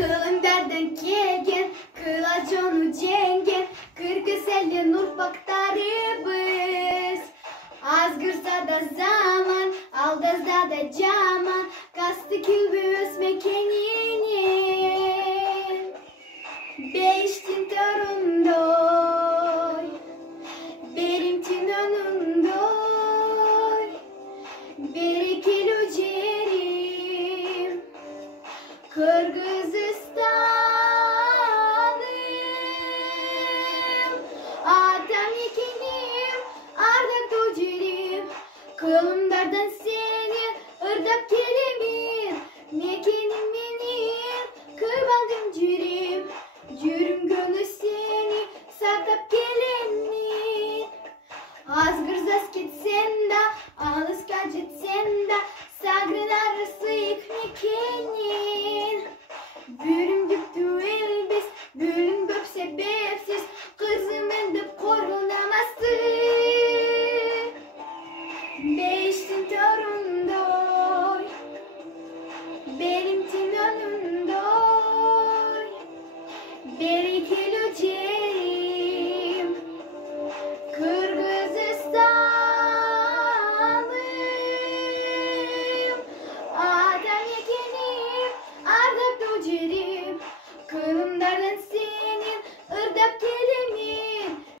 Kılın derden kegen, kılaconu cengen, Kırgızel'in urpaktarı biz. Azgırsa da zaman, aldızda da caman, Kastı kilbi ösmek eninin. Beştin torundoy, berimtin önündoy, Berikil ucerim, Kırgızistan.